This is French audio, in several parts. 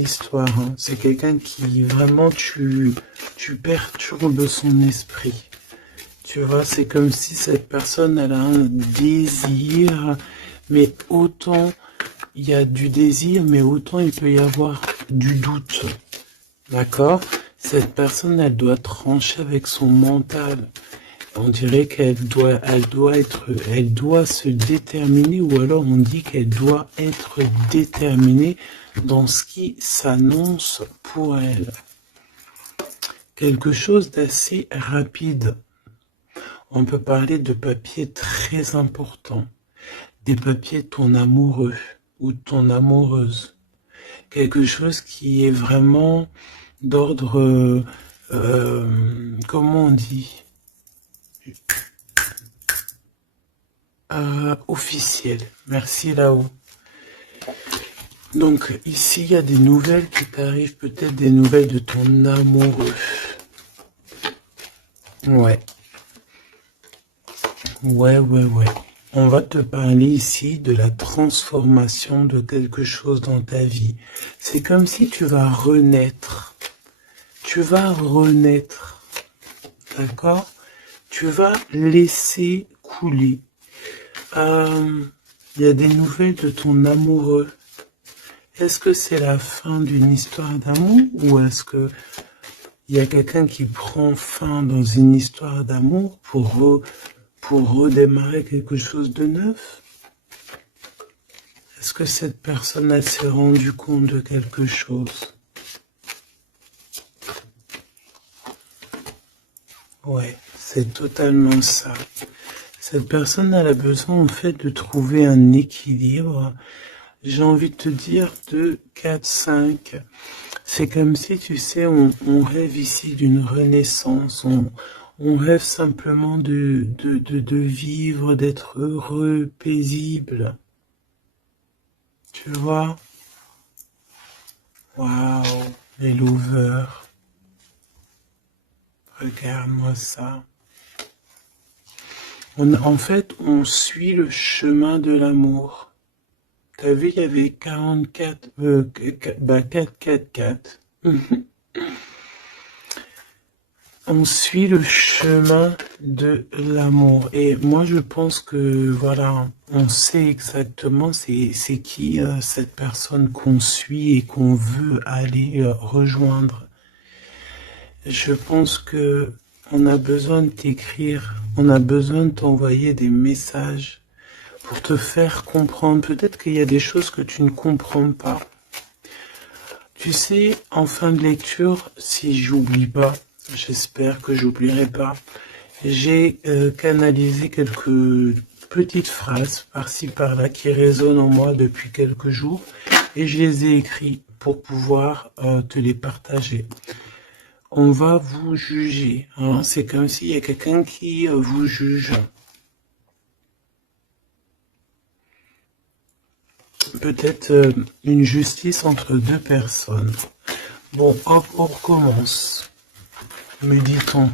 histoire, hein. C'est quelqu'un qui vraiment tu perturbes son esprit. Tu vois, c'est comme si cette personne elle a un désir, mais autant il y a du désir, mais autant il peut y avoir du doute. D'accord? Cette personne elle doit trancher avec son mental. On dirait elle doit se déterminer, ou alors on dit qu'elle doit être déterminée dans ce qui s'annonce pour elle. Quelque chose d'assez rapide. On peut parler de papiers très importants. Des papiers de ton amoureux ou de ton amoureuse. Quelque chose qui est vraiment d'ordre, comment on dit? Officiel. Merci là-haut. Donc ici, il y a des nouvelles qui t'arrivent, peut-être des nouvelles de ton amoureux. Ouais. Ouais. On va te parler ici de la transformation de quelque chose dans ta vie. C'est comme si tu vas renaître. Tu vas renaître. D'accord? Tu vas laisser couler. Il y a des nouvelles de ton amoureux. Est-ce que c'est la fin d'une histoire d'amour ou est-ce que il y a quelqu'un qui prend fin dans une histoire d'amour pour redémarrer quelque chose de neuf? Est-ce que cette personne elle s'est rendue compte de quelque chose? Ouais, c'est totalement ça. Cette personne elle a besoin en fait de trouver un équilibre. J'ai envie de te dire 2, 4, 5. C'est comme si, tu sais, on rêve ici d'une renaissance. On rêve simplement de vivre, d'être heureux, paisible. Tu vois? Waouh, les lovers. Regarde-moi ça. En fait, on suit le chemin de l'amour. T'as vu, il y avait 44, 4. On suit le chemin de l'amour. Et moi, je pense que, voilà, on sait exactement c'est qui cette personne qu'on suit et qu'on veut aller rejoindre. Je pense que on a besoin de t'écrire, on a besoin de t'envoyer des messages pour te faire comprendre. Peut-être qu'il y a des choses que tu ne comprends pas. Tu sais, en fin de lecture, si j'oublie pas, j'espère que j'oublierai pas, j'ai canalisé quelques petites phrases par-ci par-là qui résonnent en moi depuis quelques jours et je les ai écrites pour pouvoir te les partager. On va vous juger, hein. C'est comme s'il y a quelqu'un qui vous juge. Peut-être une justice entre deux personnes. Bon, hop, on recommence. Me dit-on.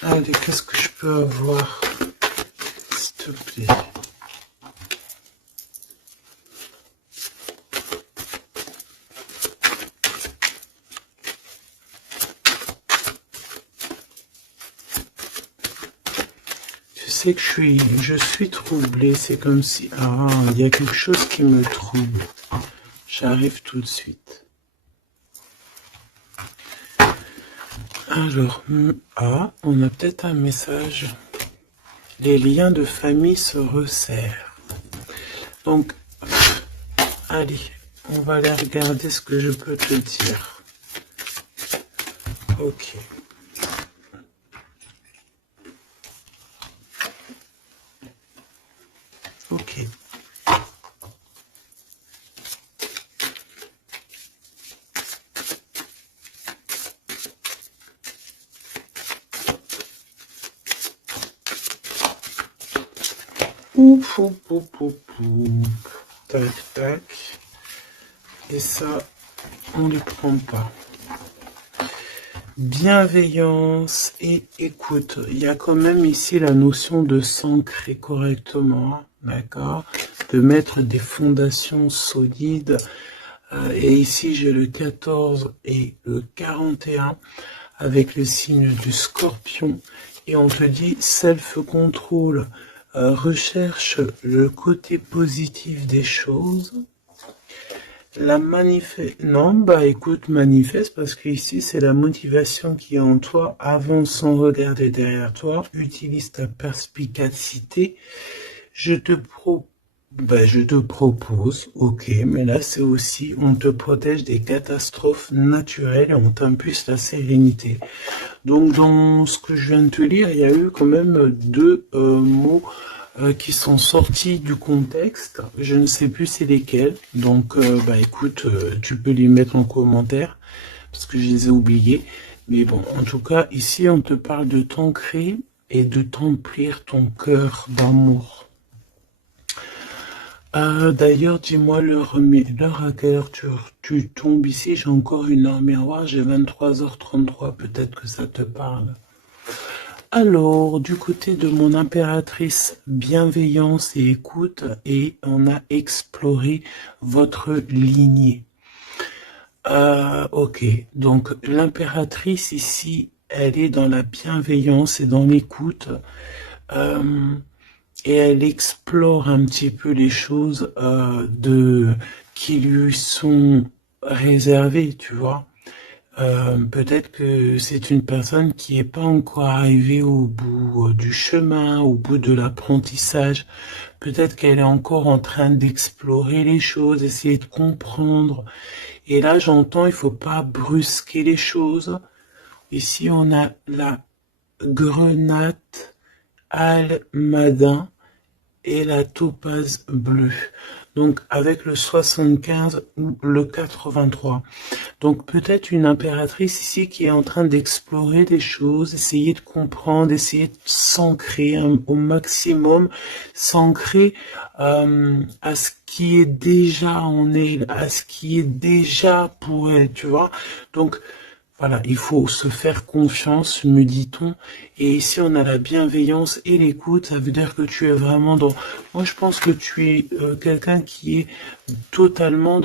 Allez, qu'est-ce que je peux avoir, s'il te plaît? Tu sais que je suis troublé, c'est comme si, il y a quelque chose qui me trouble. J'arrive tout de suite. Alors, on a peut-être un message. Les liens de famille se resserrent. Donc, allez, on va aller regarder ce que je peux te dire. Ok. Ok. Ouf, ouf, ouf, ouf, ouf. Tac, tac. Et ça, on les prend pas. Bienveillance et écoute. Il y a quand même ici la notion de s'ancrer correctement, hein, d'accord? De mettre des fondations solides. Et ici, j'ai le 14 et le 41 avec le signe du Scorpion. Et on te dit self-control. Recherche le côté positif des choses. La manifeste. Non, bah écoute, manifeste parce que ici c'est la motivation qui est en toi. Avance sans regarder derrière toi. Utilise ta perspicacité. Je te propose, ok, mais là c'est aussi, on te protège des catastrophes naturelles et on t'impulse la sérénité. Donc dans ce que je viens de te lire, il y a eu quand même deux mots qui sont sortis du contexte. Je ne sais plus c'est lesquels. Donc bah écoute, tu peux les mettre en commentaire parce que je les ai oubliés. Mais bon, en tout cas, ici on te parle de t'ancrer et de t'emplir ton cœur d'amour. D'ailleurs, dis-moi l'heure à quelle heure tu tombes ici. J'ai encore une heure miroir, j'ai 23h33, peut-être que ça te parle. Alors, du côté de mon impératrice, bienveillance et écoute, et on a exploré votre lignée. Ok, donc l'impératrice ici, elle est dans la bienveillance et dans l'écoute. Et elle explore un petit peu les choses qui lui sont réservées, tu vois. Peut-être que c'est une personne qui n'est pas encore arrivée au bout du chemin, au bout de l'apprentissage. Peut-être qu'elle est encore en train d'explorer les choses, essayer de comprendre. Et là, j'entends, il faut pas brusquer les choses. Ici, on a la grenade almadin et la topaze bleue. Donc avec le 75 ou le 83. Donc peut-être une impératrice ici qui est en train d'explorer des choses, essayer de comprendre, essayer de s'ancrer au maximum, s'ancrer à ce qui est déjà en elle, à ce qui est déjà pour elle, tu vois. Donc voilà, il faut se faire confiance, me dit-on. Et ici, on a la bienveillance et l'écoute. Ça veut dire que tu es vraiment dans... Moi, je pense que tu es quelqu'un qui est totalement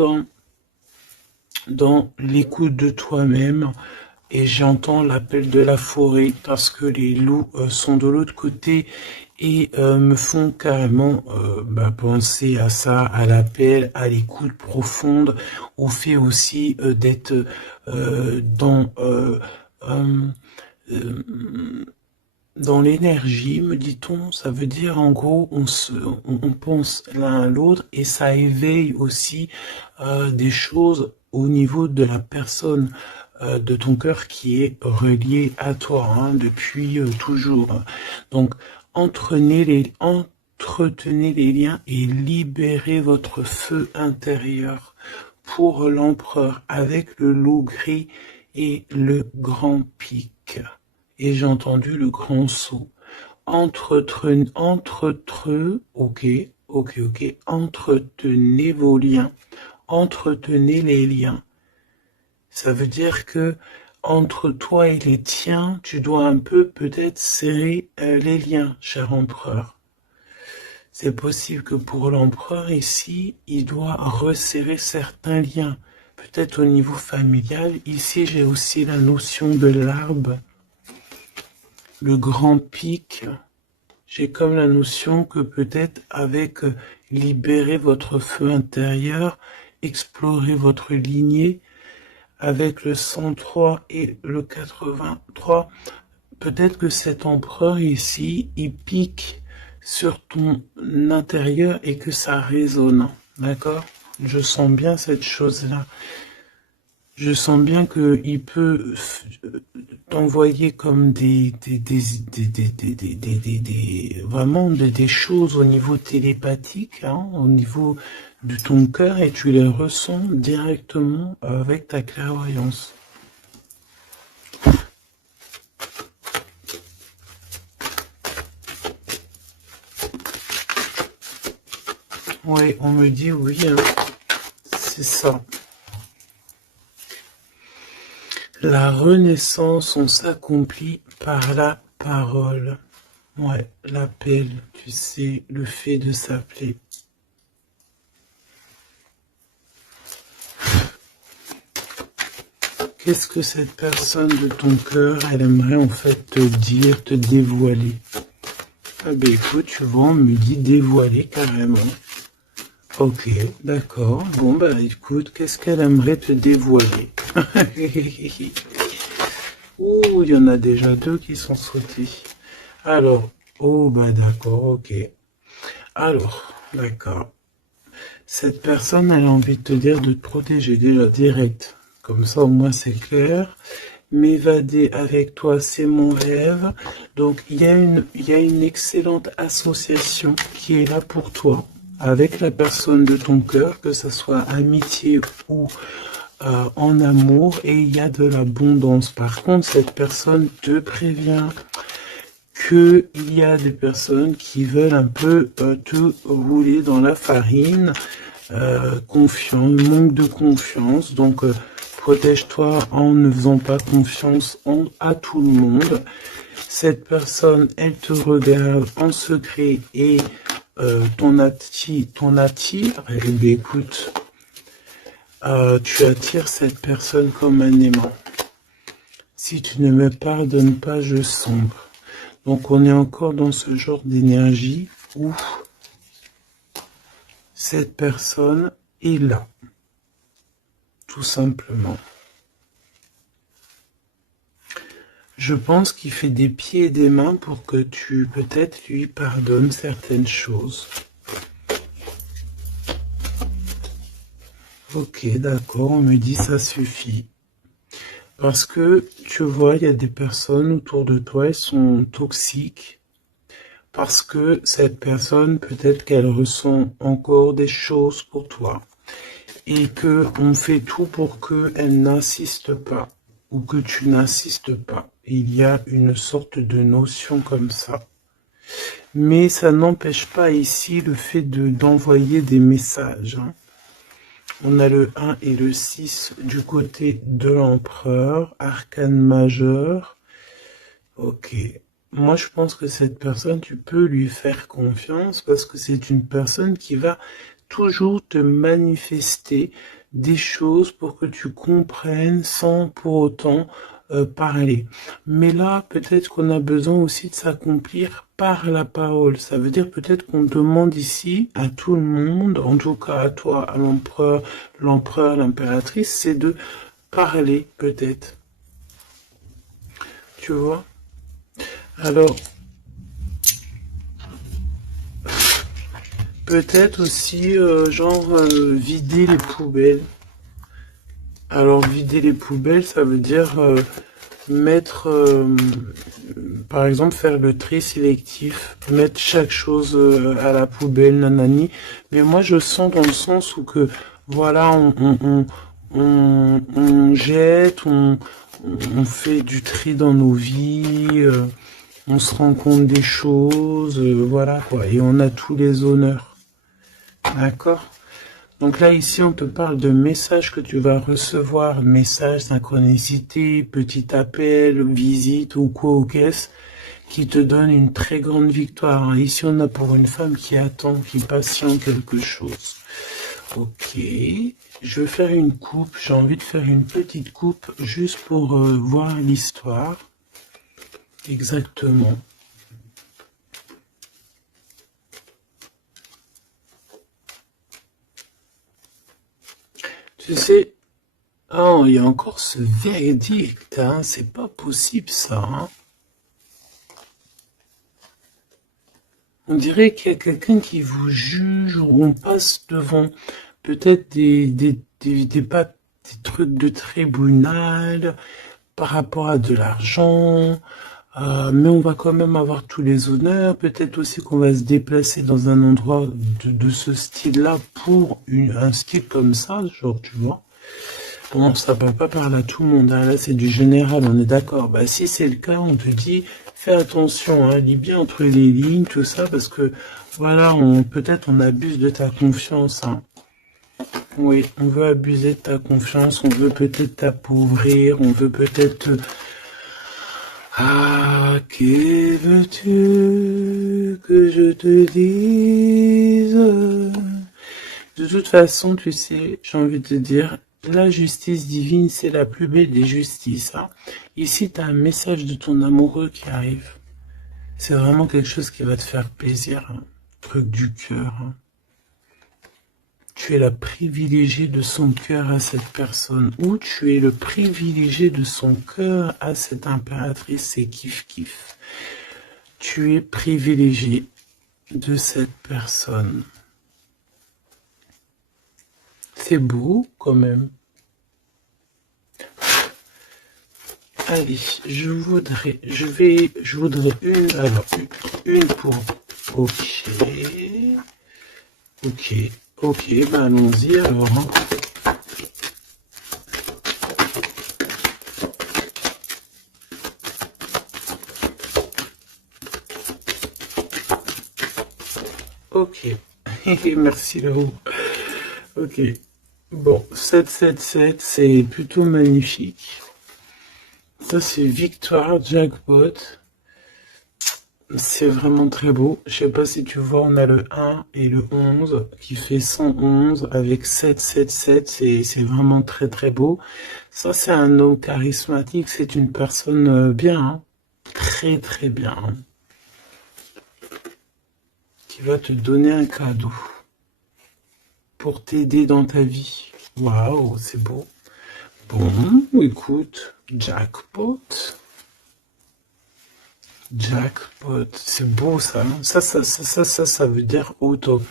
dans l'écoute de toi-même. Et j'entends l'appel de la forêt parce que les loups sont de l'autre côté et me font carrément penser à ça, à l'appel, à l'écoute profonde, au fait aussi d'être dans l'énergie, me dit-on. Ça veut dire en gros on pense l'un à l'autre et ça éveille aussi des choses au niveau de la personne de ton cœur qui est relié à toi hein, depuis toujours. Donc entretenez les liens et libérez votre feu intérieur pour l'empereur avec le loup gris et le grand pic. Et j'ai entendu le grand saut. Ok, entretenez vos liens, entretenez les liens. Ça veut dire que entre toi et les tiens, tu dois un peu peut-être serrer les liens, cher empereur. C'est possible que pour l'empereur ici, il doit resserrer certains liens. Peut-être au niveau familial. Ici, j'ai aussi la notion de l'arbre. Le grand pic. J'ai comme la notion que peut-être avec libérer votre feu intérieur, explorer votre lignée, avec le 103 et le 83, peut-être que cet empereur ici, il pique sur ton intérieur et que ça résonne, d'accord? Je sens bien cette chose-là. Je sens bien qu'il peut t'envoyer comme vraiment des choses au niveau télépathique, hein, au niveau de ton cœur et tu les ressens directement avec ta clairvoyance. Oui, on me dit oui, hein. C'est ça. La renaissance, on s'accomplit par la parole. Ouais, l'appel, tu sais, le fait de s'appeler. Qu'est-ce que cette personne de ton cœur, elle aimerait en fait te dire, te dévoiler? Ah ben écoute, tu vois, on me dit dévoiler carrément. Ok, d'accord. Bon bah écoute, qu'est-ce qu'elle aimerait te dévoiler? Ouh, il y en a déjà deux qui sont sautés. Alors, oh bah d'accord, ok. Alors, d'accord. Cette personne, elle a envie de te dire de te protéger déjà direct. Comme ça, au moins, c'est clair. M'évader avec toi, c'est mon rêve. Donc, il y a une excellente association qui est là pour toi, avec la personne de ton cœur, que ce soit amitié ou en amour, et il y a de l'abondance. Par contre, cette personne te prévient qu'il y a des personnes qui veulent un peu te rouler dans la farine, manque de confiance, donc protège-toi en ne faisant pas confiance à tout le monde. Cette personne, elle te regarde en secret et ton attire, et bien, écoute, tu attires cette personne comme un aimant. Si tu ne me pardonnes pas, je sombre. Donc on est encore dans ce genre d'énergie où cette personne est là, tout simplement. Je pense qu'il fait des pieds et des mains pour que tu, peut-être, lui pardonnes certaines choses. Ok, d'accord, on me dit ça suffit. Parce que, tu vois, il y a des personnes autour de toi, elles sont toxiques. Parce que cette personne, peut-être qu'elle ressent encore des choses pour toi. Et que on fait tout pour qu'elle n'insiste pas. Ou que tu n'insistes pas. Il y a une sorte de notion comme ça. Mais ça n'empêche pas ici le fait d'envoyer des messages. Hein. On a le 1 et le 6 du côté de l'empereur, arcane majeur. Ok. Moi, je pense que cette personne, tu peux lui faire confiance parce que c'est une personne qui va toujours te manifester des choses pour que tu comprennes sans pour autant parler. Mais là, peut-être qu'on a besoin aussi de s'accomplir par la parole. Ça veut dire peut-être qu'on demande ici à tout le monde, en tout cas à toi, à l'empereur, l'impératrice, c'est de parler peut-être. Tu vois? Alors, peut-être aussi, vider les poubelles. Alors, vider les poubelles, ça veut dire mettre, par exemple, faire le tri sélectif, mettre chaque chose à la poubelle, nanani. Mais moi, je sens dans le sens où que, voilà, on jette, on fait du tri dans nos vies, on se rend compte des choses, voilà quoi, et on a tous les honneurs. D'accord? Donc là, ici, on te parle de messages que tu vas recevoir, messages, synchronicité, petit appel, visite ou quoi ou qu'est-ce, qui te donne une très grande victoire. Ici, on a pour une femme qui attend, qui patiente quelque chose. Ok, je vais faire une coupe, j'ai envie de faire une petite coupe juste pour voir l'histoire. Exactement. Tu sais, oh, il y a encore ce verdict, hein, c'est pas possible ça. Hein. On dirait qu'il y a quelqu'un qui vous juge ou on passe devant peut-être des trucs de tribunal par rapport à de l'argent. Mais on va quand même avoir tous les honneurs. Peut-être aussi qu'on va se déplacer dans un endroit de ce style-là pour un style comme ça, genre, tu vois. Bon, ça va pas parler à tout le monde. Hein. Là, c'est du général, on est d'accord. Bah, si c'est le cas, on te dit, fais attention, hein, lis bien entre les lignes, tout ça, parce que Voilà, peut-être on abuse de ta confiance, hein. Oui, on veut abuser de ta confiance, on veut peut-être t'appauvrir, on veut peut-être... Ah, que veux-tu que je te dise? De toute façon, tu sais, j'ai envie de te dire, la justice divine, c'est la plus belle des justices, hein. Ici, tu as un message de ton amoureux qui arrive. C'est vraiment quelque chose qui va te faire plaisir, hein. Truc du cœur, hein. Tu es la privilégiée de son cœur à cette personne, ou tu es le privilégié de son cœur à cette impératrice, c'est kiff-kiff. Tu es privilégié de cette personne. C'est beau quand même. Allez, je voudrais une, alors, une pour, ok, bah allons-y alors, hein. Ok, merci là-haut. Ok, bon, 777, c'est plutôt magnifique. Ça, c'est victoire, jackpot. C'est vraiment très beau. Je sais pas si tu vois, on a le 1 et le 11 qui fait 111 avec 777. C'est vraiment très très beau. Ça, c'est un homme charismatique. C'est une personne bien, hein. Très très bien, hein. Qui va te donner un cadeau pour t'aider dans ta vie. Waouh, c'est beau. Bon, écoute, jackpot. Jackpot, c'est beau ça, hein. Ça veut dire au top.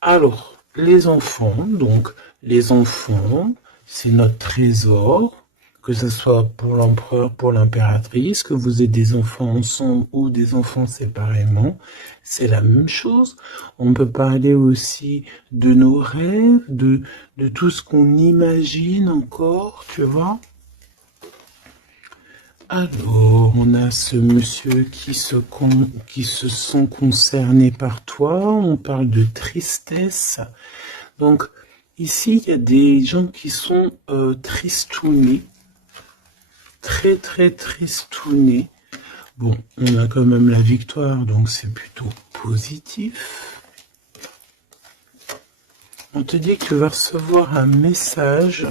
Alors, les enfants, donc, les enfants, c'est notre trésor, que ce soit pour l'empereur, pour l'impératrice, que vous ayez des enfants ensemble ou des enfants séparément, c'est la même chose. On peut parler aussi de nos rêves, de tout ce qu'on imagine encore, tu vois. Alors, on a ce monsieur qui se sent concerné par toi. On parle de tristesse. Donc, ici, il y a des gens qui sont tristounés. Très, très tristounés. Bon, on a quand même la victoire, donc c'est plutôt positif. On te dit que tu vas recevoir un message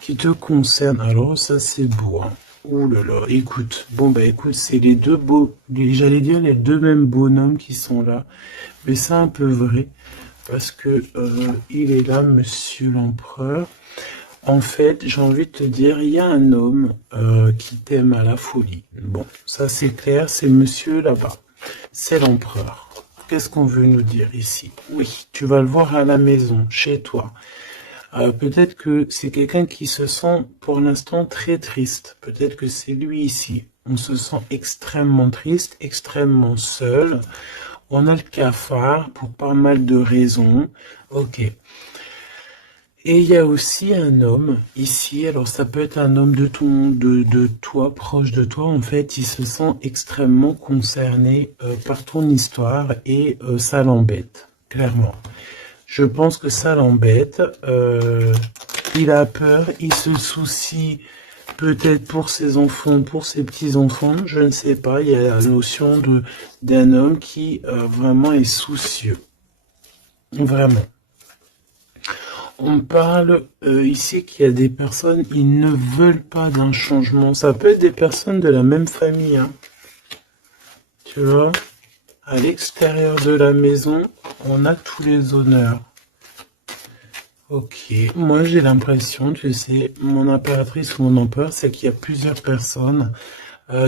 qui te concerne. Alors, ça, c'est beau, hein. Ouh là là, écoute, bon bah écoute, c'est les deux j'allais dire les deux mêmes bonhommes qui sont là, mais c'est un peu vrai, parce que il est là, monsieur l'empereur. En fait, j'ai envie de te dire, il y a un homme qui t'aime à la folie. Bon, ça c'est clair, c'est monsieur là-bas, c'est l'empereur. Qu'est-ce qu'on veut nous dire ici? Oui, tu vas le voir à la maison, chez toi. Peut-être que c'est quelqu'un qui se sent pour l'instant très triste. Peut-être que c'est lui ici. On se sent extrêmement triste, extrêmement seul. On a le cafard pour pas mal de raisons. Ok. Et il y a aussi un homme ici. Alors ça peut être un homme de toi, proche de toi. En fait, il se sent extrêmement concerné par ton histoire et ça l'embête, clairement. Je pense que ça l'embête, il a peur, il se soucie peut-être pour ses enfants, pour ses petits-enfants, je ne sais pas, il y a la notion d'un homme qui vraiment est soucieux, vraiment. On parle ici qu'il y a des personnes, ils ne veulent pas d'un changement, ça peut être des personnes de la même famille, hein. Tu vois, à l'extérieur de la maison, on a tous les honneurs. Ok, moi j'ai l'impression, tu sais, mon impératrice ou mon empereur, c'est qu'il y a plusieurs personnes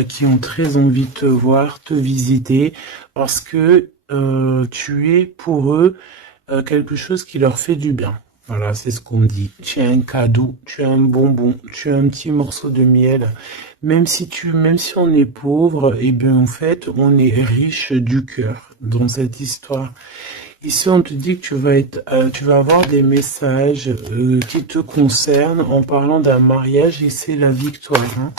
qui ont très envie de te voir, te visiter, parce que tu es pour eux quelque chose qui leur fait du bien. Voilà, c'est ce qu'on me dit. Tu as un cadeau, tu as un bonbon, tu as un petit morceau de miel. Même si on est pauvre, eh bien en fait, on est riche du cœur dans cette histoire. Ici, on te dit que tu vas avoir des messages qui te concernent en parlant d'un mariage et c'est la victoire, hein.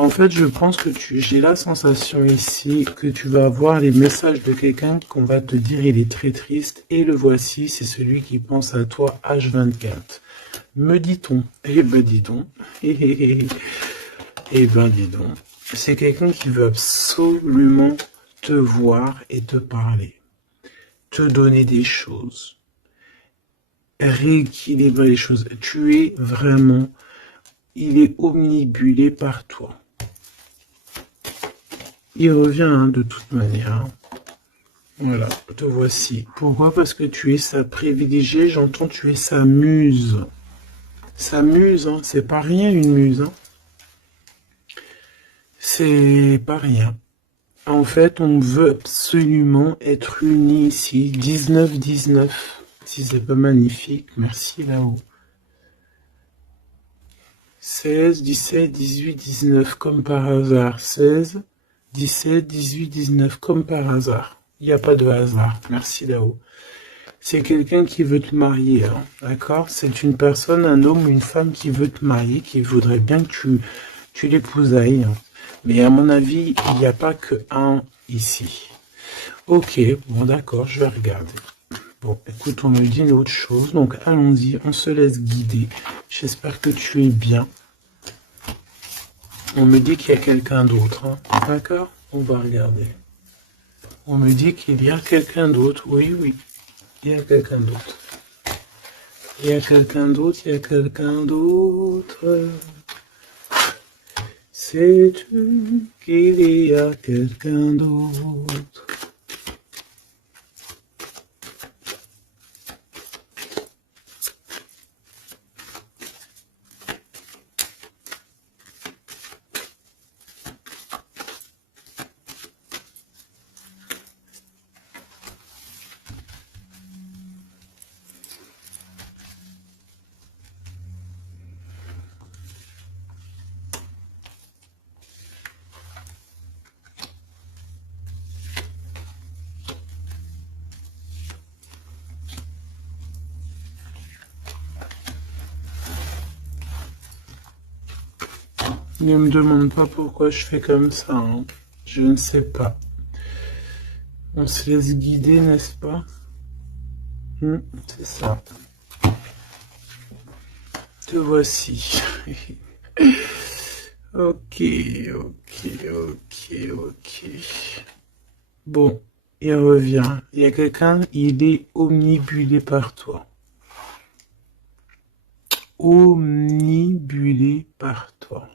En fait, je pense que j'ai la sensation ici que tu vas avoir les messages de quelqu'un qu'on va te dire il est très triste et le voici, c'est celui qui pense à toi H24. Me dit-on, eh ben dis donc, eh ben dis donc, c'est quelqu'un qui veut absolument te voir et te parler, te donner des choses, rééquilibrer les choses. Tu es vraiment, il est omnibulé par toi. Il revient hein, de toute manière. Voilà, te voici. Pourquoi? Parce que tu es sa privilégiée, j'entends tu es sa muse. Sa muse, hein, c'est pas rien une muse. Hein. C'est pas rien. En fait, on veut absolument être unis ici. 19-19. Si c'est pas magnifique, merci là-haut. 16, 17, 18, 19, comme par hasard. 16, 17, 18, 19, comme par hasard. Il n'y a pas de hasard. Merci là-haut. C'est quelqu'un qui veut te marier, hein, d'accord? C'est une personne, un homme ou une femme qui veut te marier, qui voudrait bien que tu l'épousailles. Hein. Mais à mon avis, il n'y a pas que un ici. Ok, bon d'accord, je vais regarder. Bon, écoute, on me dit une autre chose, donc allons-y, on se laisse guider. J'espère que tu es bien. On me dit qu'il y a quelqu'un d'autre, hein. D'accord? On va regarder. On me dit qu'il y a quelqu'un d'autre, oui, oui. Il y a quelqu'un d'autre. Il y a quelqu'un d'autre, il y a quelqu'un d'autre. Sais-tu qu'il y a quelqu'un d'autre? Ne me demande pas pourquoi je fais comme ça, hein. Je ne sais pas. On se laisse guider, n'est-ce pas? C'est ça. Te voici. Ok, ok, ok, ok. Bon, il revient. Il y a quelqu'un, il est omnibulé par toi. Omnibulé par toi.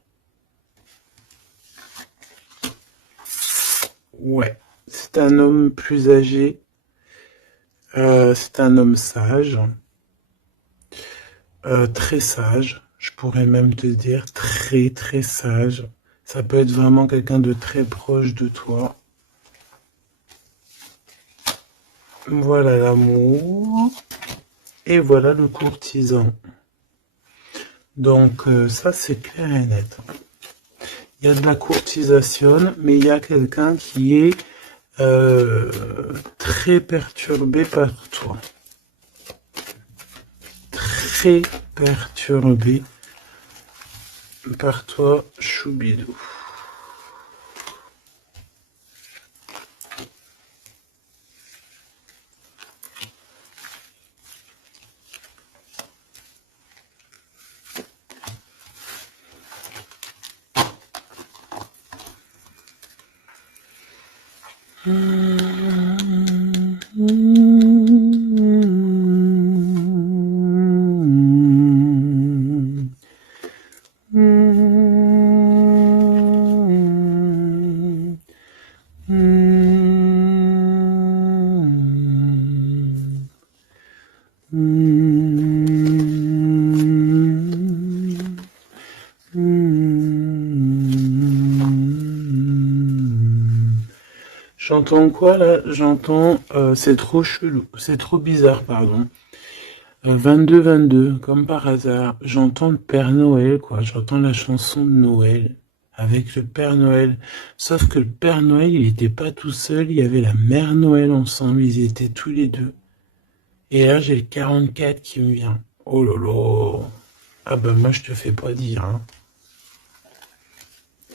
Ouais, c'est un homme plus âgé. C'est un homme sage. Très sage. Je pourrais même te dire très très sage. Ça peut être vraiment quelqu'un de très proche de toi. Voilà l'amour. Et voilà le courtisan. Donc ça c'est clair et net. Il y a de la courtisation, mais il y a quelqu'un qui est très perturbé par toi. Très perturbé par toi, Choubidou. J'entends quoi là? J'entends c'est trop chelou, c'est trop bizarre, pardon. 22-22, comme par hasard, j'entends le Père Noël, quoi. J'entends la chanson de Noël avec le Père Noël. Sauf que le Père Noël, il n'était pas tout seul, il y avait la Mère Noël ensemble, ils étaient tous les deux. Et là, j'ai le 44 qui me vient. Oh là là. Ah bah moi, je te fais pas dire, hein.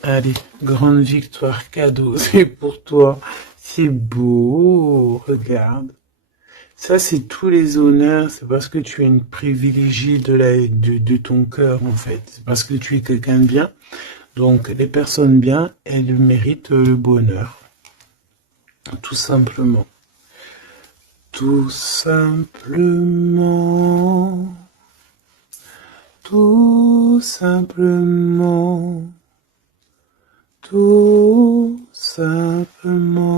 Allez, grande victoire, cadeau, c'est pour toi. C'est beau, regarde. Ça, c'est tous les honneurs, c'est parce que tu es une privilégiée de ton cœur, en fait. C'est parce que tu es quelqu'un de bien. Donc, les personnes bien, elles méritent le bonheur. Tout simplement. Tout simplement. Tout simplement. Tout simplement.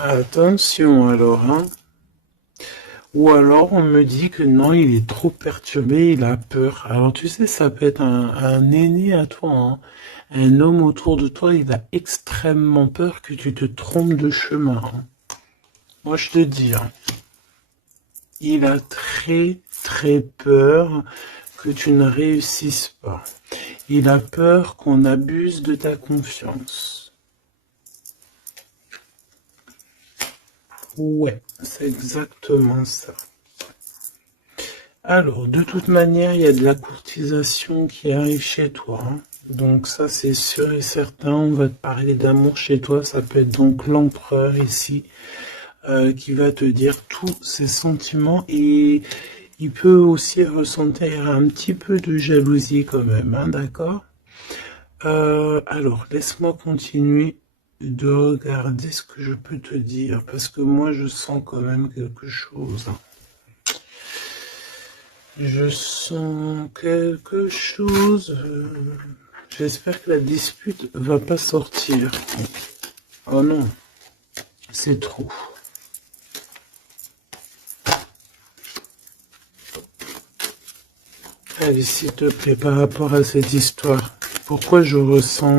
Attention alors, hein. Ou alors on me dit que non, il est trop perturbé, il a peur. Alors tu sais, ça peut être un aîné à toi, hein. Un homme autour de toi, il a extrêmement peur que tu te trompes de chemin, hein. Moi je te dis, hein, il a très très peur que tu ne réussisses pas. Il a peur qu'on abuse de ta confiance. Ouais, c'est exactement ça. Alors, de toute manière, il y a de la courtisation qui arrive chez toi, hein. Donc ça, c'est sûr et certain. On va te parler d'amour chez toi. Ça peut être donc l'empereur ici qui va te dire tous ses sentiments et il peut aussi ressentir un petit peu de jalousie quand même, hein, d'accord? Alors, laisse-moi continuer de regarder ce que je peux te dire parce que moi, je sens quand même quelque chose, hein. Je sens quelque chose. J'espère que la dispute va pas sortir. Oh non, c'est trop. Allez, s'il te plaît, par rapport à cette histoire, pourquoi je ressens...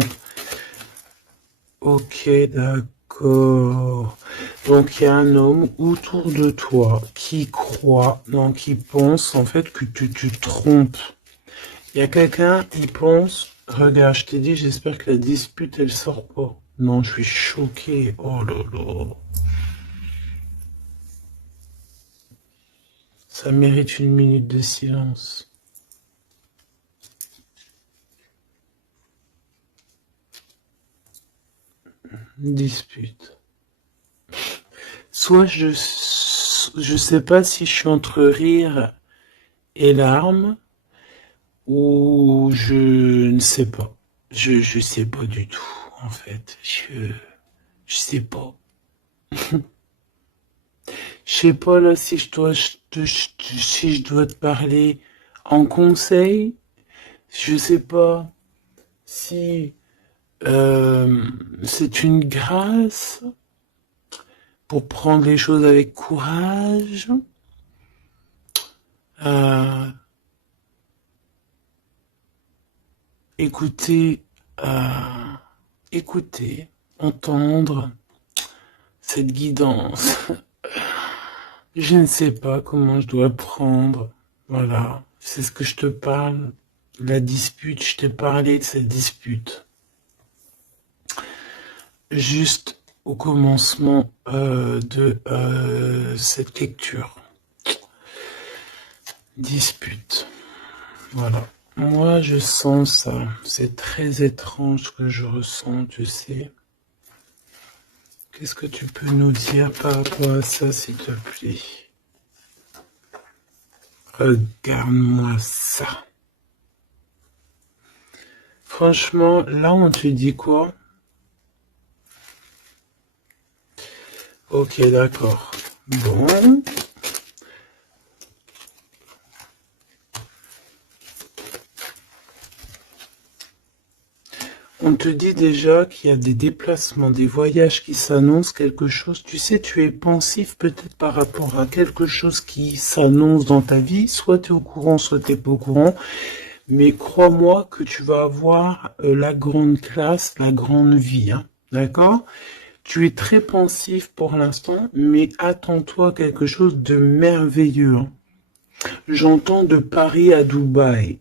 Ok, d'accord. Donc il y a un homme autour de toi qui croit, donc qui pense en fait que tu te trompes. Il y a quelqu'un, il pense, regarde, je t'ai dit, j'espère que la dispute, elle sort pas. Non, je suis choqué. Oh là là. Ça mérite une minute de silence. Dispute. Soit je sais pas si je suis entre rire et larmes, ou je ne sais pas. Je sais pas du tout, en fait. Je sais pas. Je sais pas là si si je dois te parler en conseil. Je sais pas si c'est une grâce pour prendre les choses avec courage. Euh, écouter, écouter, entendre cette guidance. Je ne sais pas comment je dois prendre. Voilà, c'est ce que je te parle. La dispute, je t'ai parlé de cette dispute. Juste au commencement de cette lecture. Dispute. Voilà. Moi, je sens ça. C'est très étrange ce que je ressens, tu sais. Qu'est-ce que tu peux nous dire par rapport à ça, s'il te plaît? Regarde-moi ça. Franchement, là, on te dit quoi? Ok, d'accord. Bon. On te dit déjà qu'il y a des déplacements, des voyages qui s'annoncent, quelque chose. Tu sais, tu es pensif peut-être par rapport à quelque chose qui s'annonce dans ta vie. Soit tu es au courant, soit tu n'es pas au courant. Mais crois-moi que tu vas avoir la grande classe, la grande vie. Hein, d'accord? Tu es très pensif pour l'instant, mais attends-toi quelque chose de merveilleux. Hein. J'entends de Paris à Dubaï.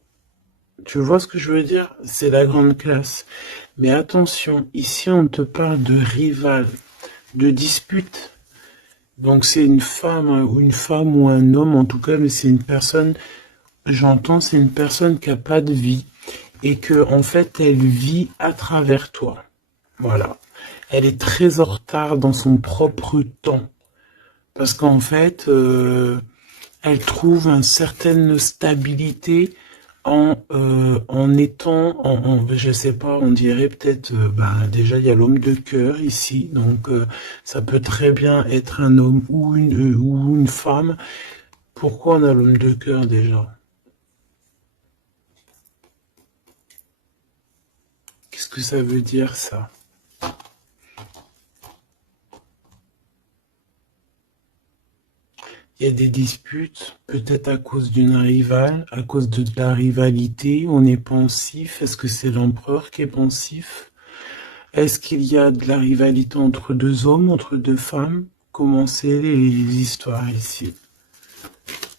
Tu vois ce que je veux dire? C'est la grande classe. Mais attention, ici on te parle de rival, de dispute. Donc c'est une femme ou un homme en tout cas, mais c'est une personne j'entends, c'est une personne qui a pas de vie et que en fait, elle vit à travers toi. Voilà. Elle est très en retard dans son propre temps parce qu'en fait, elle trouve une certaine stabilité en étant, je sais pas, on dirait peut-être, déjà il y a l'homme de cœur ici, donc ça peut très bien être un homme ou une femme. Pourquoi on a l'homme de cœur déjà? Qu'est-ce que ça veut dire ça? Il y a des disputes, peut-être à cause d'une rivale, à cause de la rivalité, on est pensif. Est-ce que c'est l'empereur qui est pensif? Est-ce qu'il y a de la rivalité entre deux hommes, entre deux femmes? Comment c'est les histoires ici?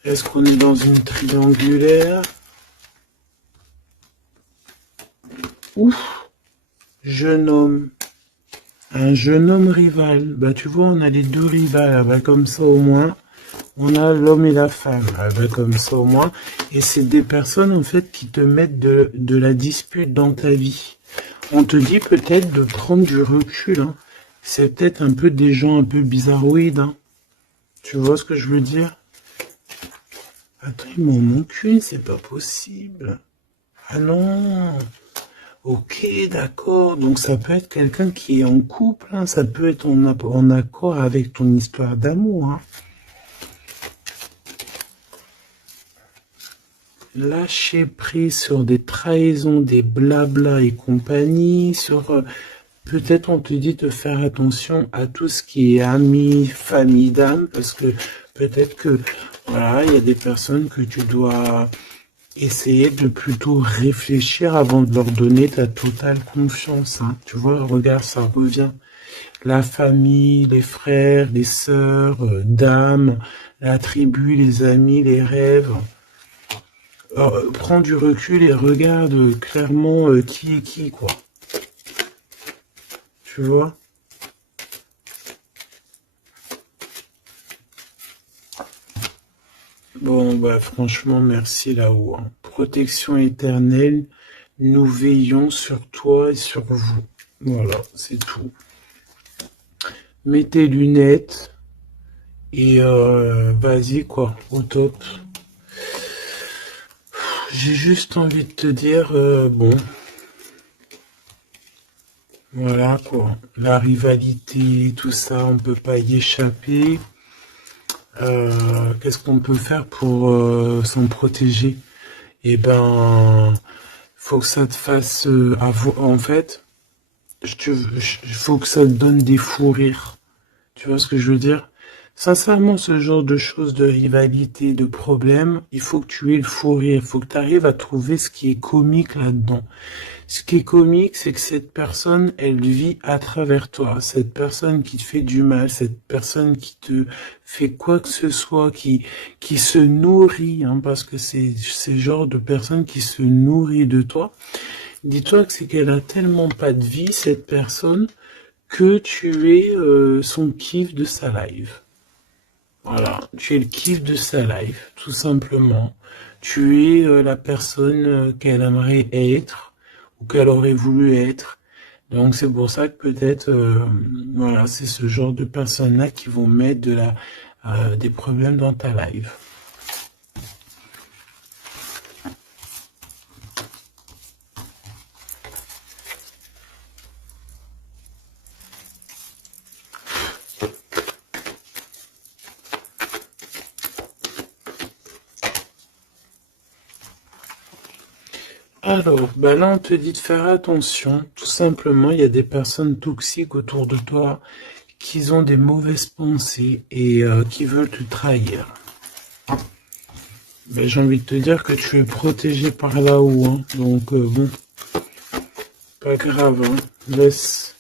Est-ce qu'on est dans une triangulaire? Ouf, jeune homme. Un jeune homme rival. Bah tu vois, on a les deux rivales. Ah, bah, comme ça au moins, on a l'homme et la femme. Ah, bah, comme ça au moins. Et c'est des personnes en fait qui te mettent de la dispute dans ta vie. On te dit peut-être de prendre du recul. Hein. C'est peut-être un peu des gens un peu bizarroïdes. Hein. Tu vois ce que je veux dire? Attends, ils m'en aucune, c'est pas possible. Ah non. Ok, d'accord. Donc ça peut être quelqu'un qui est en couple. Hein. Ça peut être en accord avec ton histoire d'amour. Hein. Lâcher prise sur des trahisons, des blabla et compagnie, sur peut-être on te dit de faire attention à tout ce qui est amis, famille d'âme, parce que peut-être que voilà, il y a des personnes que tu dois essayer de plutôt réfléchir avant de leur donner ta totale confiance. Hein. Tu vois, regarde, ça revient. La famille, les frères, les sœurs, d'âme, la tribu, les amis, les rêves. Prends du recul et regarde clairement qui est qui, quoi. Tu vois? Bon, bah franchement, merci là-haut. Hein. Protection éternelle, nous veillons sur toi et sur vous. Voilà, c'est tout. Mets tes lunettes et vas-y, quoi, au top. J'ai juste envie de te dire, bon, voilà, quoi. La rivalité, tout ça, on peut pas y échapper. Qu'est-ce qu'on peut faire pour s'en protéger? Eh ben, faut que ça te fasse en fait, faut que ça te donne des fous rires. Tu vois ce que je veux dire? Sincèrement, ce genre de choses, de rivalité, de problèmes, il faut que tu aies le fou rire. Il faut que tu arrives à trouver ce qui est comique là-dedans. Ce qui est comique, c'est que cette personne, elle vit à travers toi. Cette personne qui te fait du mal, cette personne qui te fait quoi que ce soit, qui se nourrit, hein, parce que c'est le genre de personne qui se nourrit de toi. Dis-toi que c'est qu'elle a tellement pas de vie, cette personne, que tu es son kiff de sa life. Voilà, tu es le kiff de sa life, tout simplement. Tu es la personne qu'elle aimerait être ou qu'elle aurait voulu être. Donc c'est pour ça que peut-être, voilà, c'est ce genre de personnes-là qui vont mettre des problèmes dans ta life. Alors, ben là, on te dit de faire attention. Tout simplement, il y a des personnes toxiques autour de toi qui ont des mauvaises pensées et qui veulent te trahir. Ben, j'ai envie de te dire que tu es protégé par là-haut. Hein. Donc, bon, pas grave. Hein. Laisse.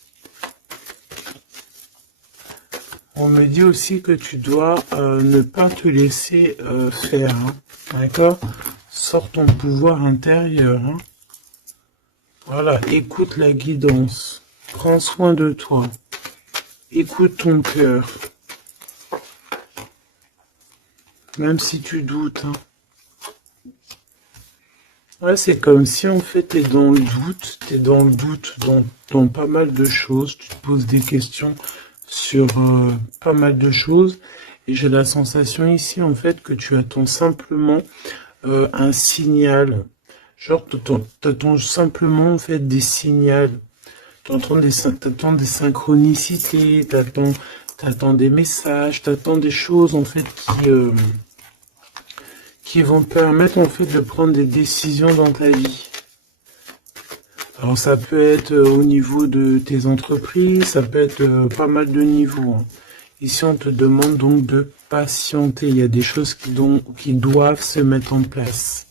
On me dit aussi que tu dois ne pas te laisser faire. Hein. D'accord? Sors ton pouvoir intérieur. Hein. Voilà, écoute la guidance. Prends soin de toi. Écoute ton cœur. Même si tu doutes. Hein. Ouais, c'est comme si en fait t'es dans le doute, t'es dans le doute dans pas mal de choses, tu te poses des questions sur pas mal de choses, et j'ai la sensation ici en fait que tu attends simplement un signal, genre t'attends simplement en fait des signaux, t'attends des synchronicités, t'attends des messages, t'attends des choses en fait qui vont te permettre en fait de prendre des décisions dans ta vie. Alors ça peut être au niveau de tes entreprises, ça peut être pas mal de niveaux, hein. Ici on te demande donc de patienter, il y a des choses qui doivent se mettre en place.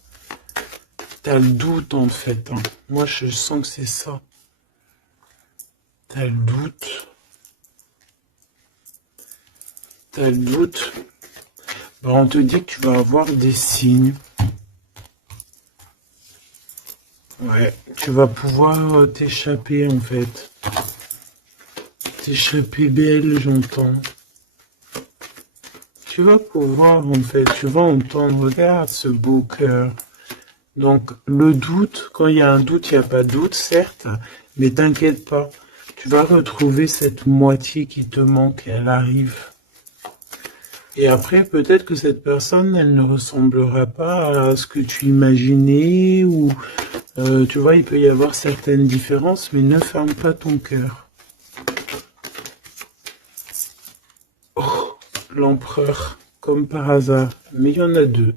T'as le doute en fait, hein. Moi je sens que c'est ça. T'as le doute. T'as le doute. Ben, on te dit que tu vas avoir des signes. Ouais, tu vas pouvoir t'échapper en fait. T'échapper belle, j'entends. Tu vas pouvoir en fait, tu vas entendre, regarde ce beau cœur. Donc le doute, quand il y a un doute, il n'y a pas de doute, certes, mais t'inquiète pas. Tu vas retrouver cette moitié qui te manque, elle arrive. Et après, peut-être que cette personne, elle ne ressemblera pas à ce que tu imaginais, ou tu vois, il peut y avoir certaines différences, mais ne ferme pas ton cœur. Oh, l'empereur, comme par hasard, mais il y en a deux.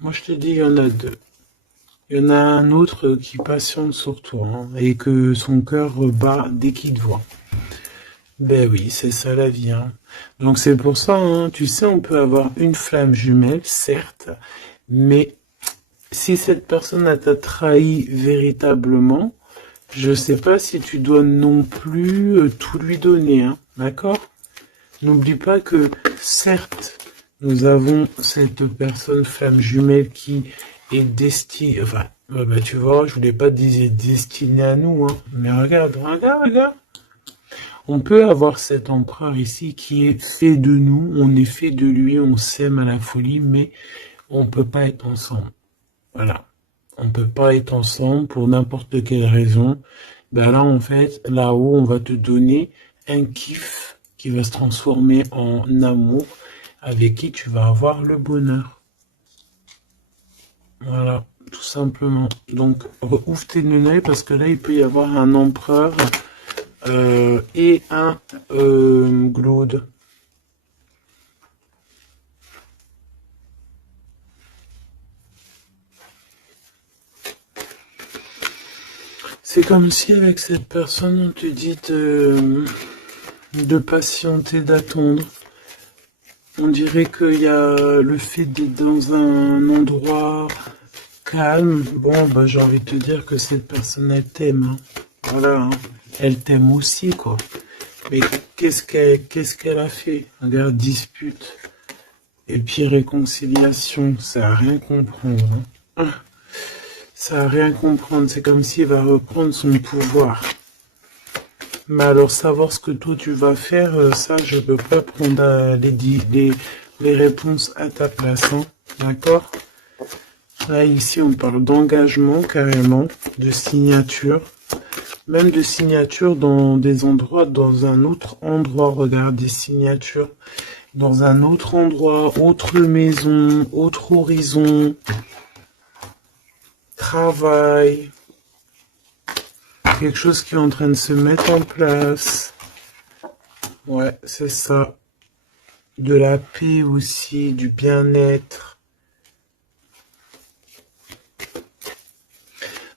Moi, je te dis, il y en a deux. Il y en a un autre qui patiente sur toi, hein, et que son cœur bat dès qu'il te voit. Ben oui, c'est ça la vie, hein. Donc c'est pour ça, hein, tu sais, on peut avoir une flamme jumelle, certes, mais si cette personne t'a trahi véritablement, je sais pas si tu dois non plus tout lui donner, hein, d'accord? N'oublie pas que, certes, nous avons cette personne flamme jumelle qui est destinée, enfin, bah, tu vois, je voulais pas dire destinée à nous, hein, mais regarde, regarde, regarde. On peut avoir cet empereur ici qui est fait de nous, on est fait de lui, on s'aime à la folie, mais on peut pas être ensemble. Voilà. On peut pas être ensemble pour n'importe quelle raison. Ben là, en fait, là-haut, on va te donner un kiff qui va se transformer en amour avec qui tu vas avoir le bonheur. Voilà, tout simplement. Donc, ouvre tes lunettes parce que là, il peut y avoir un empereur et un Glaude. C'est comme si avec cette personne, on te dit de patienter, d'attendre. On dirait qu'il y a le fait d'être dans un endroit calme. Bon, bah, j'ai envie de te dire que cette personne, elle t'aime, hein. Voilà, hein. Elle t'aime aussi, quoi. Mais qu'est-ce qu'elle a fait? Regarde, dispute. Et puis réconciliation, ça a rien comprendre, hein. Ça a rien comprendre, c'est comme s'il va reprendre son pouvoir. Mais alors savoir ce que toi tu vas faire, ça je peux pas prendre les réponses à ta place, hein. D'accord? Là ici on parle d'engagement carrément, de signature. Même de signature dans des endroits, dans un autre endroit, regarde des signatures. Dans un autre endroit, autre maison, autre horizon. Travail, quelque chose qui est en train de se mettre en place. Ouais, c'est ça. De la paix aussi, du bien-être.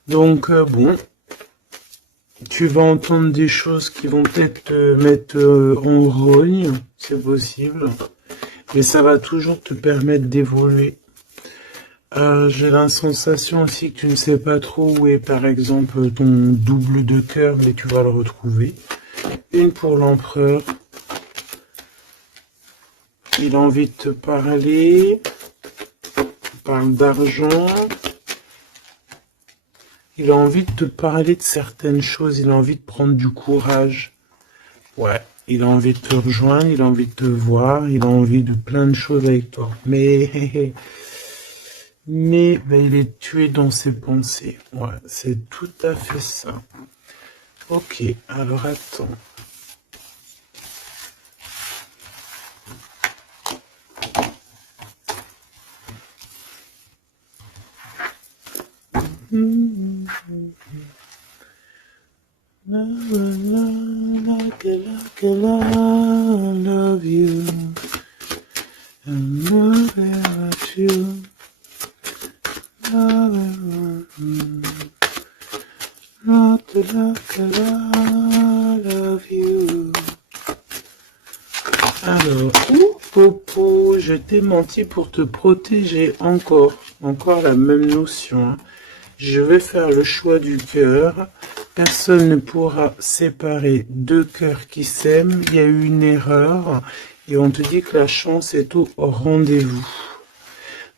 Donc, bon, tu vas entendre des choses qui vont peut-être te mettre en rogne, c'est possible. Mais ça va toujours te permettre d'évoluer. J'ai la sensation aussi que tu ne sais pas trop où est par exemple ton double de cœur, mais tu vas le retrouver. Une pour l'empereur. Il a envie de te parler. Il parle d'argent. Il a envie de te parler de certaines choses. Il a envie de prendre du courage. Ouais. Il a envie de te rejoindre. Il a envie de te voir. Il a envie de plein de choses avec toi. Mais mais ben, il est tué dans ses pensées. Ouais, c'est tout à fait ça. Ok, alors attends. Like I love you. And love about you. Not like I love you. Alors, Popo, je t'ai menti pour te protéger encore. Encore la même notion. Hein. Je vais faire le choix du cœur. Personne ne pourra séparer deux cœurs qui s'aiment. Il y a eu une erreur. Et on te dit que la chance est au rendez-vous.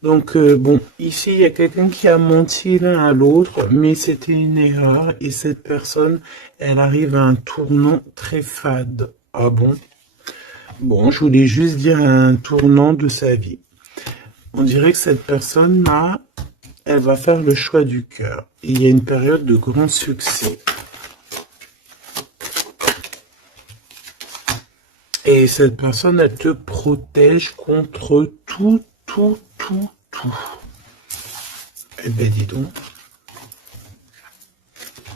Donc, bon, ici, il y a quelqu'un qui a menti l'un à l'autre, mais c'était une erreur. Et cette personne, elle arrive à un tournant très fade. Ah bon? Bon, je voulais juste dire un tournant de sa vie. On dirait que cette personne-là, elle va faire le choix du cœur. Il y a une période de grand succès. Et cette personne, elle te protège contre tout. Eh ben, dis donc.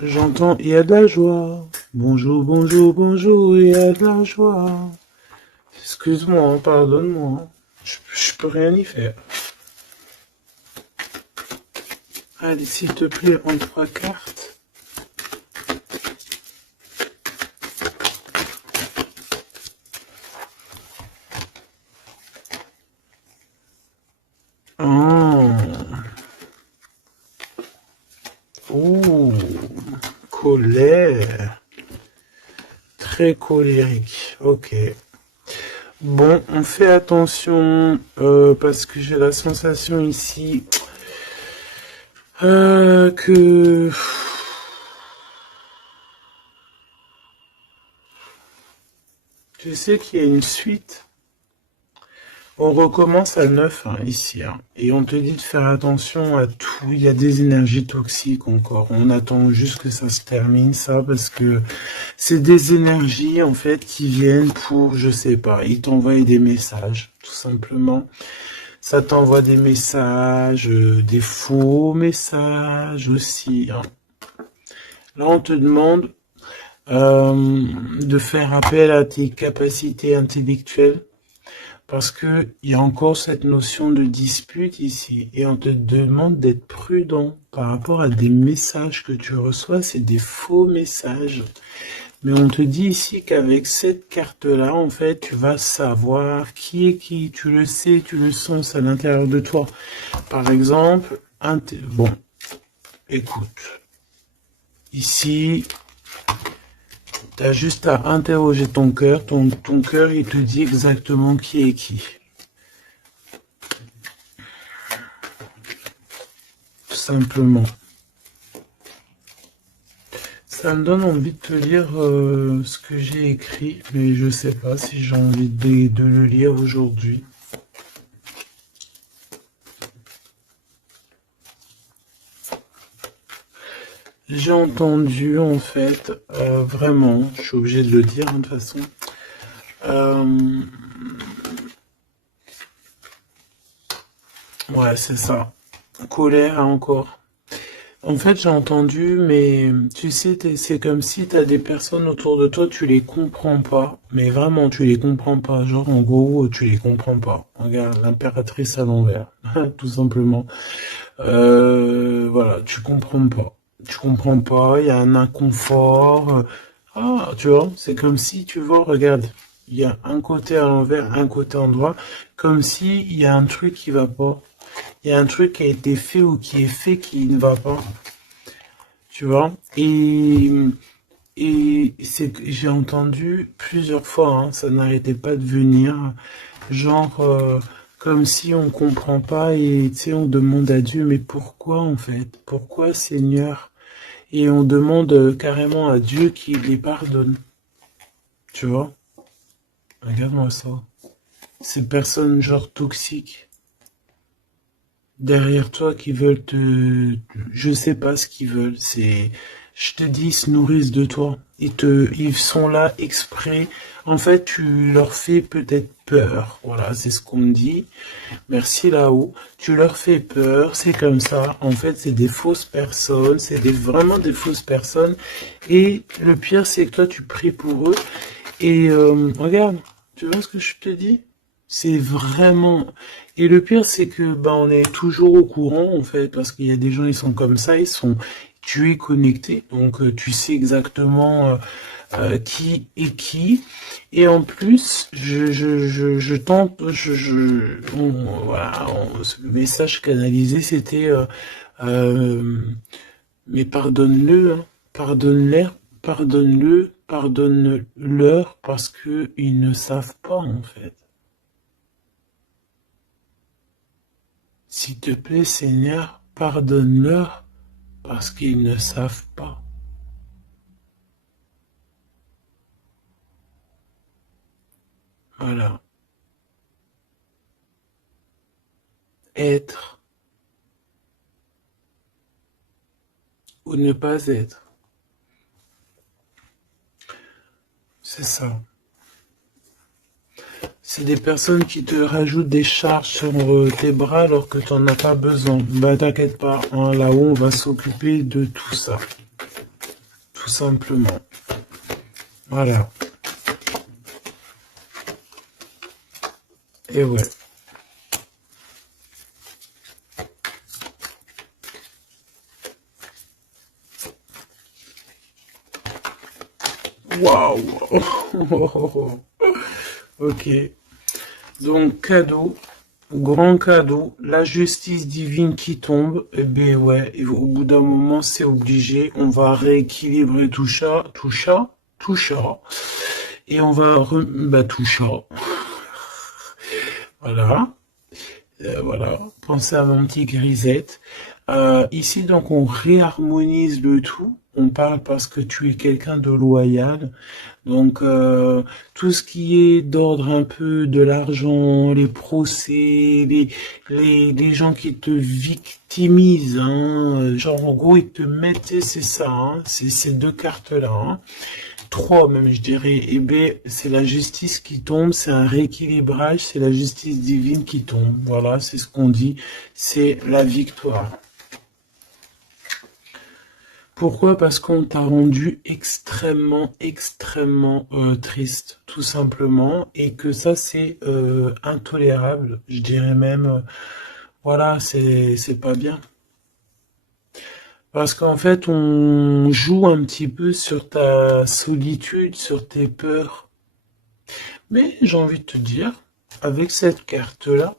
J'entends, il y a de la joie. Bonjour, bonjour, bonjour, il y a de la joie. Excuse-moi, hein, pardonne-moi. Hein. Je peux rien y faire. Allez, s'il te plaît, en 3 cartes. Oh, colère. Très colérique. Ok. Bon, on fait attention parce que j'ai la sensation ici que tu sais qu'il y a une suite. On recommence à 9 hein, ici, hein, et on te dit de faire attention à tout. Il y a des énergies toxiques encore. On attend juste que ça se termine, ça, parce que c'est des énergies en fait qui viennent pour, je sais pas, ils t'envoient des messages, tout simplement. Ça t'envoie des messages, des faux messages aussi. Hein. Là, on te demande de faire appel à tes capacités intellectuelles. Parce que il y a encore cette notion de dispute ici. Et on te demande d'être prudent par rapport à des messages que tu reçois. C'est des faux messages. Mais on te dit ici qu'avec cette carte-là, en fait, tu vas savoir qui est qui. Tu le sais, tu le sens à l'intérieur de toi. Par exemple, bon, écoute. Ici, tu as juste à interroger ton cœur. Ton cœur, il te dit exactement qui est qui. Tout simplement. Ça me donne envie de te lire ce que j'ai écrit, mais je sais pas si j'ai envie de le lire aujourd'hui. J'ai entendu, en fait, vraiment, je suis obligé de le dire, hein, de toute façon, ouais, c'est ça, colère encore. En fait, j'ai entendu, mais tu sais, c'est comme si tu as des personnes autour de toi, tu les comprends pas, mais vraiment, tu les comprends pas. Genre, en gros, tu les comprends pas. Regarde, l'impératrice à l'envers, tout simplement. Voilà, tu comprends pas. Tu comprends pas, il y a un inconfort. Ah, tu vois, c'est comme si, tu vois, regarde, il y a un côté à l'envers, un côté en droit, comme si il y a un truc qui va pas. Il y a un truc qui a été fait ou qui est fait qui ne va pas. Tu vois? Et c'est que j'ai entendu plusieurs fois, hein, ça n'arrêtait pas de venir, genre comme si on comprend pas et tu sais on demande à Dieu mais pourquoi en fait? Pourquoi Seigneur? Et on demande carrément à Dieu qu'il les pardonne. Tu vois? Regarde-moi ça. Ces personnes genre toxiques. derrière toi qui veulent je sais pas ce qu'ils veulent, je te dis, ils se nourrissent de toi. Ils sont là exprès. En fait, tu leur fais peut-être peur. Voilà, c'est ce qu'on me dit. Merci là-haut. Tu leur fais peur, c'est comme ça. En fait, c'est des fausses personnes, vraiment des fausses personnes. Et le pire, c'est que toi, tu pries pour eux. Et regarde, tu vois ce que je te dis? C'est vraiment... Et le pire, c'est que on est toujours au courant, en fait, parce qu'il y a des gens, ils sont comme ça, tu es connecté, donc tu sais exactement qui est qui. Et en plus, je tente, voilà, le message canalisé, c'était euh, mais pardonne-le, hein, pardonne-leur parce que ils ne savent pas en fait. S'il te plaît, Seigneur, pardonne-leur parce qu'ils ne savent pas. Voilà. Être ou ne pas être. C'est ça. C'est des personnes qui te rajoutent des charges sur tes bras alors que tu n'en as pas besoin. Bah t'inquiète pas, hein, là-haut on va s'occuper de tout ça. Tout simplement. Voilà. Et ouais. Waouh. Ok. Donc cadeau, grand cadeau, la justice divine qui tombe. Eh ben ouais, et au bout d'un moment c'est obligé. On va rééquilibrer tout ça. Et on va tout ça. Voilà. Voilà, pensez à mon petit grisette. Ici, donc, on réharmonise le tout. On parle parce que tu es quelqu'un de loyal. Donc, tout ce qui est d'ordre un peu de l'argent, les procès, les gens qui te victimisent, hein, genre, en gros, ils te mettent, c'est ça, hein, c'est ces deux cartes-là, hein. Trois même, je dirais. Eh bien, c'est la justice qui tombe, c'est un rééquilibrage, c'est la justice divine qui tombe. Voilà, c'est ce qu'on dit, c'est la victoire. Pourquoi? Parce qu'on t'a rendu extrêmement triste, tout simplement, et que ça c'est intolérable. Je dirais même, voilà, c'est pas bien. Parce qu'en fait, on joue un petit peu sur ta solitude, sur tes peurs. Mais j'ai envie de te dire, avec cette carte-là,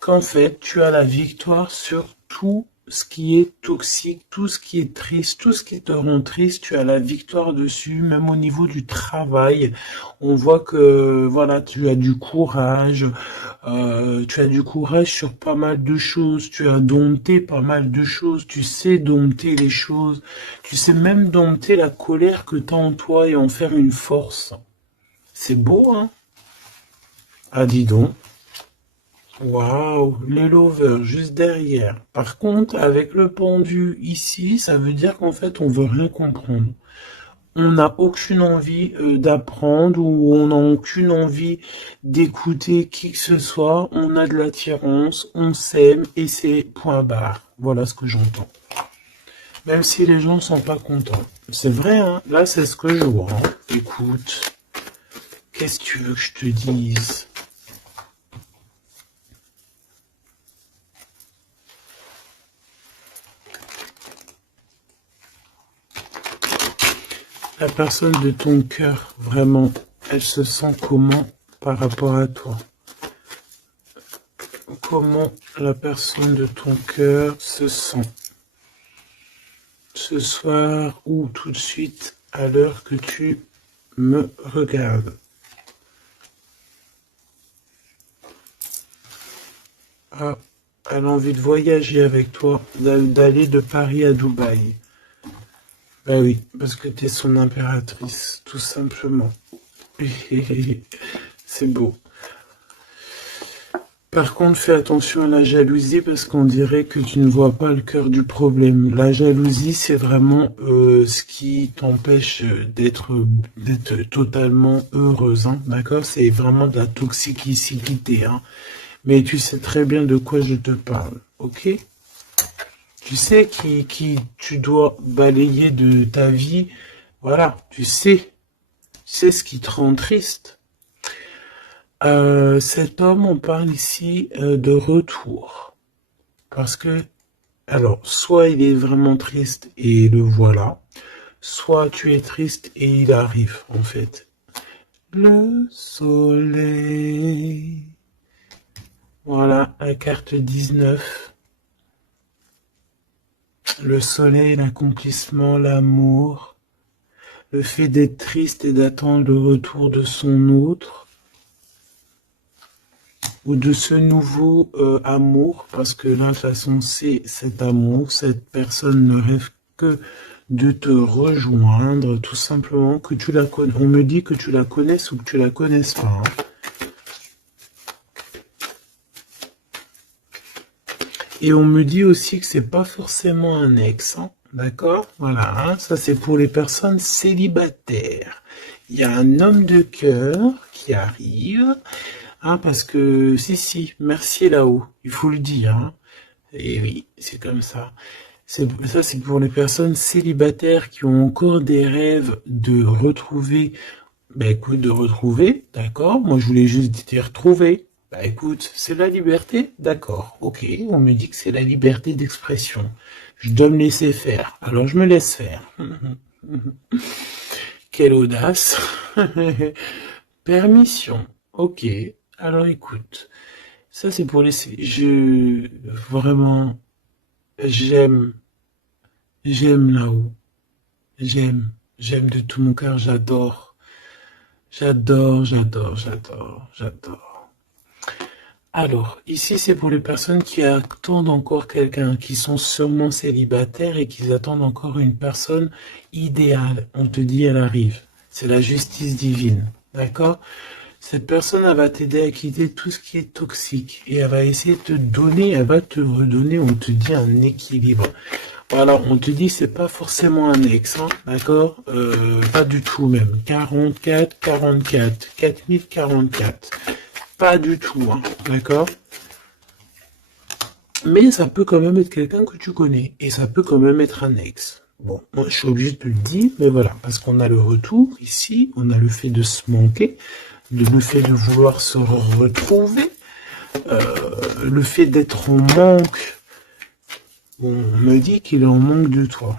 qu'en fait, tu as la victoire sur tout ce qui est toxique, tout ce qui est triste, tout ce qui te rend triste, tu as la victoire dessus, même au niveau du travail. On voit que, voilà, tu as du courage sur pas mal de choses, tu as dompté pas mal de choses, tu sais dompter les choses, tu sais même dompter la colère que tu as en toi et en faire une force. C'est beau, hein? Ah, dis donc. Waouh, les lovers juste derrière. Par contre, avec le pendu ici, ça veut dire qu'en fait, on veut rien comprendre. On n'a aucune envie d'apprendre ou on n'a aucune envie d'écouter qui que ce soit. On a de l'attirance, on s'aime et c'est point barre. Voilà ce que j'entends. Même si les gens sont pas contents. C'est vrai, hein. Là, c'est ce que je vois, hein. Écoute, qu'est-ce que tu veux que je te dise? La personne de ton cœur, vraiment, elle se sent comment par rapport à toi? Comment la personne de ton cœur se sent ce soir ou tout de suite à l'heure que tu me regardes? Ah, elle a envie de voyager avec toi, d'aller de Paris à Dubaï. Ben oui, parce que t'es son impératrice, tout simplement. C'est beau. Par contre, fais attention à la jalousie parce qu'on dirait que tu ne vois pas le cœur du problème. La jalousie, c'est vraiment ce qui t'empêche d'être totalement heureuse, hein, d'accord? C'est vraiment de la toxicité, hein. Mais tu sais très bien de quoi je te parle, ok? Tu sais qui tu dois balayer de ta vie, voilà, tu sais ce qui te rend triste. Cet homme, on parle ici de retour. Parce que, alors, soit il est vraiment triste et le voilà, soit tu es triste et il arrive, en fait. Le soleil. Voilà, la carte 19. Le soleil, l'accomplissement, l'amour. Le fait d'être triste et d'attendre le retour de son autre. Ou de ce nouveau amour, parce que là, de toute façon, c'est cet amour, cette personne ne rêve que de te rejoindre, tout simplement, que tu la connais. On me dit que tu la connaisses ou que tu la connaisses pas, hein. Et on me dit aussi que c'est pas forcément un ex, hein. D'accord? Voilà, hein, ça c'est pour les personnes célibataires. Il y a un homme de cœur qui arrive. Ah, parce que, si, merci là-haut, il faut le dire, hein. Et oui, c'est comme ça. Ça, c'est pour les personnes célibataires qui ont encore des rêves de retrouver, bah écoute, de retrouver, d'accord? Moi, je voulais juste dire retrouver. Bah écoute, c'est la liberté, d'accord, ok, on me dit que c'est la liberté d'expression. Je dois me laisser faire, alors je me laisse faire. Quelle audace. Permission, ok. Alors écoute, ça c'est pour laisser. Vraiment, j'aime, j'aime là-haut. J'aime de tout mon cœur, j'adore. Alors, ici c'est pour les personnes qui attendent encore quelqu'un, qui sont sûrement célibataires et qui attendent encore une personne idéale. On te dit elle arrive. C'est la justice divine, d'accord? Cette personne, elle va t'aider à quitter tout ce qui est toxique et elle va essayer de te donner, elle va te redonner, on te dit, un équilibre. Voilà, on te dit, c'est pas forcément un ex, hein, d'accord? Pas du tout même. 44, 4044. Pas du tout, hein, d'accord? Mais ça peut quand même être quelqu'un que tu connais et ça peut quand même être un ex. Bon, moi je suis obligé de te le dire, mais voilà, parce qu'on a le retour ici, on a le fait de se manquer, le fait de vouloir se retrouver, le fait d'être en manque. Bon, on me dit qu'il est en manque de toi.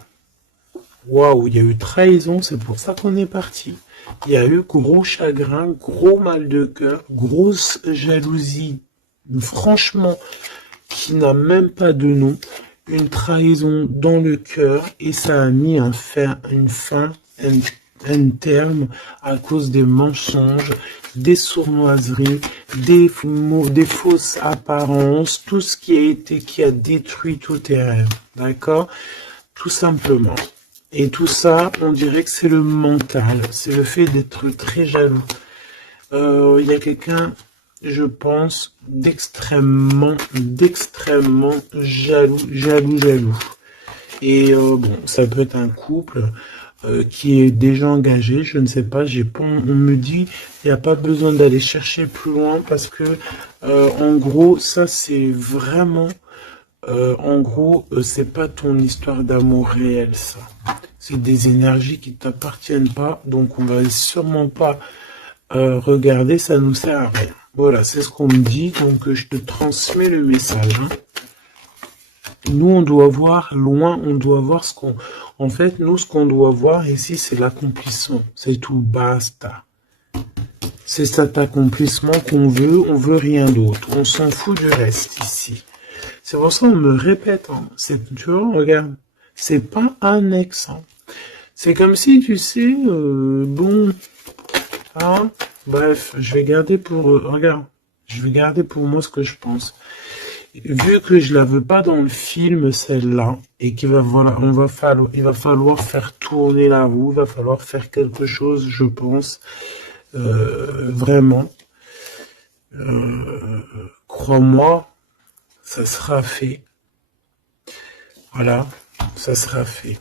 Waouh, il y a eu trahison, c'est pour ça qu'on est parti. Il y a eu gros chagrin, gros mal de cœur, grosse jalousie, franchement, qui n'a même pas de nom, une trahison dans le cœur, et ça a mis un terme à cause des mensonges, des sournoiseries, des fausses apparences, tout ce qui a détruit tous tes rêves, d'accord? Tout simplement. Et tout ça, on dirait que c'est le mental, c'est le fait d'être très jaloux. Il y a quelqu'un, je pense, d'extrêmement jaloux. Et bon, ça peut être un couple qui est déjà engagé, je ne sais pas, on me dit, il n'y a pas besoin d'aller chercher plus loin parce que, en gros, ça c'est vraiment, c'est pas ton histoire d'amour réel, ça. C'est des énergies qui t'appartiennent pas, donc on va sûrement pas regarder, ça nous sert à rien. Voilà, c'est ce qu'on me dit, donc je te transmets le message, hein. Nous, on doit voir loin, on doit voir ce qu'on... En fait, nous, ce qu'on doit voir ici, c'est l'accomplissement. C'est tout, basta. C'est cet accomplissement qu'on veut, on veut rien d'autre. On s'en fout du reste ici. C'est pour ça qu'on me répète, hein. Tu vois, regarde, c'est pas un ex, hein. C'est comme si, tu sais, bon, hein, bref, je vais garder pour... regarde, je vais garder pour moi ce que je pense. Vu que je la veux pas dans le film, celle-là, et qu'il va, voilà, il va falloir faire tourner la roue, il va falloir faire quelque chose, je pense, vraiment. crois-moi, ça sera fait. Voilà, ça sera fait.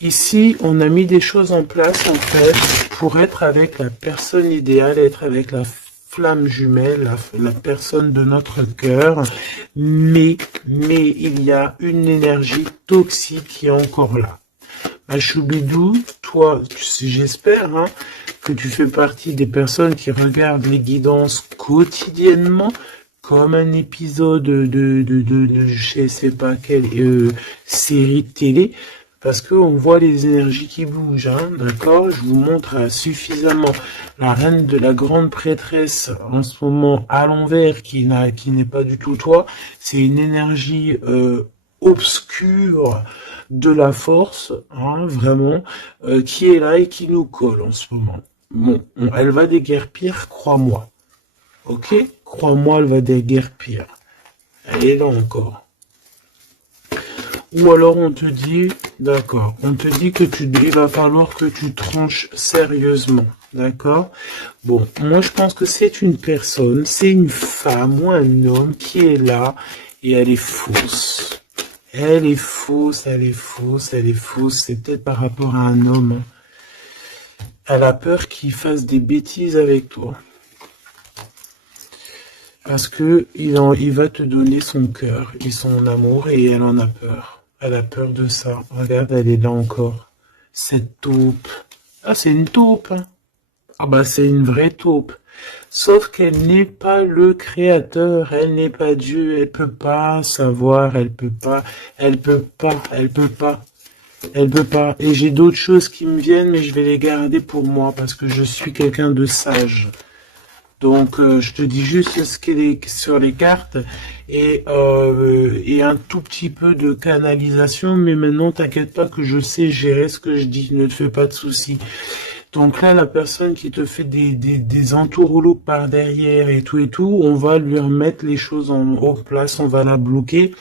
Ici, on a mis des choses en place, en fait, pour être avec la personne idéale, être avec la flamme jumelle, la personne de notre cœur, mais il y a une énergie toxique qui est encore là. Ma Choubidou, toi, j'espère que tu fais partie des personnes qui regardent les guidances quotidiennement, comme un épisode de je sais pas quelle série de télé, parce qu'on voit les énergies qui bougent, d'accord? Je vous montre suffisamment la reine de la grande prêtresse en ce moment à l'envers, qui n'est pas du tout toi. C'est une énergie obscure de la force, vraiment, qui est là et qui nous colle en ce moment. Bon, elle va déguerpir, crois-moi. Ok? Crois-moi, elle va déguerpir. Elle est là encore. Ou alors on te dit, d'accord, on te dit que il va falloir que tu tranches sérieusement, d'accord? Bon, moi je pense que c'est une personne, c'est une femme ou un homme qui est là et elle est fausse. Elle est fausse, elle est fausse, elle est fausse, c'est peut-être par rapport à un homme. Elle a peur qu'il fasse des bêtises avec toi. Parce que il va te donner son cœur et son amour et elle en a peur. Elle a peur de ça. Regarde, elle est là encore. Cette taupe. Ah, c'est une taupe. Ah bah, c'est une vraie taupe. Sauf qu'elle n'est pas le créateur. Elle n'est pas Dieu. Elle peut pas savoir. Elle peut pas. Elle peut pas. Elle peut pas. Elle peut pas. Et j'ai d'autres choses qui me viennent, mais je vais les garder pour moi parce que je suis quelqu'un de sage. Donc, je te dis juste ce qu'il est sur les cartes et un tout petit peu de canalisation. Mais maintenant, t'inquiète pas que je sais gérer ce que je dis. Ne te fais pas de soucis. Donc là, la personne qui te fait des entourloups par derrière et tout, on va lui remettre les choses en place. On va la bloquer.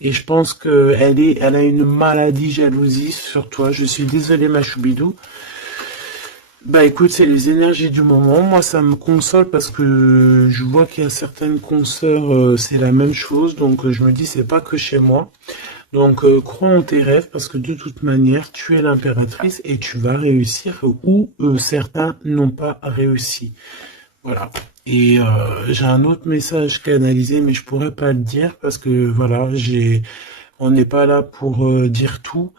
Et je pense que elle a une maladie jalousie sur toi. Je suis désolé, ma Choubidou. Bah écoute, c'est les énergies du moment. Moi, ça me console parce que je vois qu'il y a certaines consoeurs, c'est la même chose. Donc je me dis, c'est pas que chez moi. Donc crois en tes rêves parce que de toute manière, tu es l'impératrice et tu vas réussir où certains n'ont pas réussi. Voilà. Et j'ai un autre message canalisé, mais je pourrais pas le dire parce que voilà, on n'est pas là pour dire tout.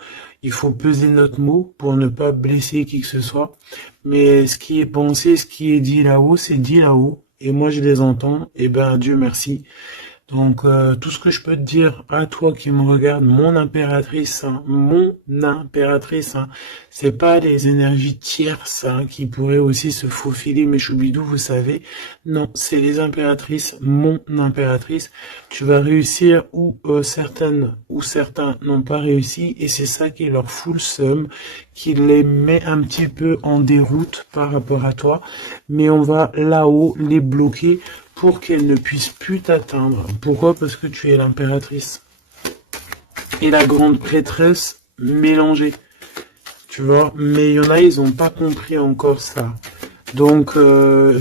Il faut peser notre mot pour ne pas blesser qui que ce soit. Mais ce qui est pensé, ce qui est dit là-haut, c'est dit là-haut. Et moi, je les entends. Et ben, Dieu merci. Donc, tout ce que je peux te dire à toi qui me regarde, mon impératrice, c'est pas les énergies tierces qui pourraient aussi se faufiler, mes choubidous, vous savez. Non, c'est les impératrices, mon impératrice. Tu vas réussir où certaines ou certains n'ont pas réussi, et c'est ça qui leur fout le seum, qui les met un petit peu en déroute par rapport à toi. Mais on va là-haut les bloquer pour qu'elle ne puisse plus t'atteindre. Pourquoi? Parce que tu es l'impératrice. Et la grande prêtresse mélangée. Tu vois? Mais il y en a, ils n'ont pas compris encore ça. Donc,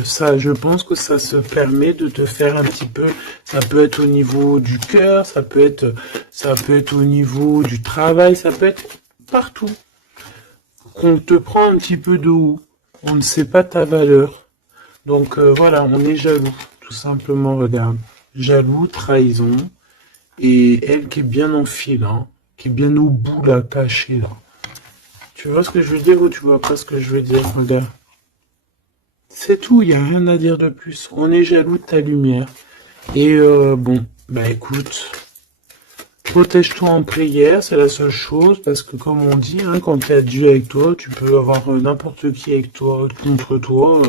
ça, je pense que ça se permet de te faire un petit peu, ça peut être au niveau du cœur, ça peut être au niveau du travail, ça peut être partout. Qu'on te prend un petit peu de haut. On ne sait pas ta valeur. Donc, voilà, on est jaloux. Tout simplement, regarde. Jaloux, trahison. Et elle qui est bien en fil, qui est bien au bout, là, cachée, là. Tu vois ce que je veux dire ou tu vois pas ce que je veux dire? Regarde. C'est tout, il n'y a rien à dire de plus. On est jaloux de ta lumière. Et bon, bah écoute, protège-toi en prière, c'est la seule chose, parce que comme on dit, quand tu as Dieu avec toi, tu peux avoir n'importe qui avec toi, contre toi,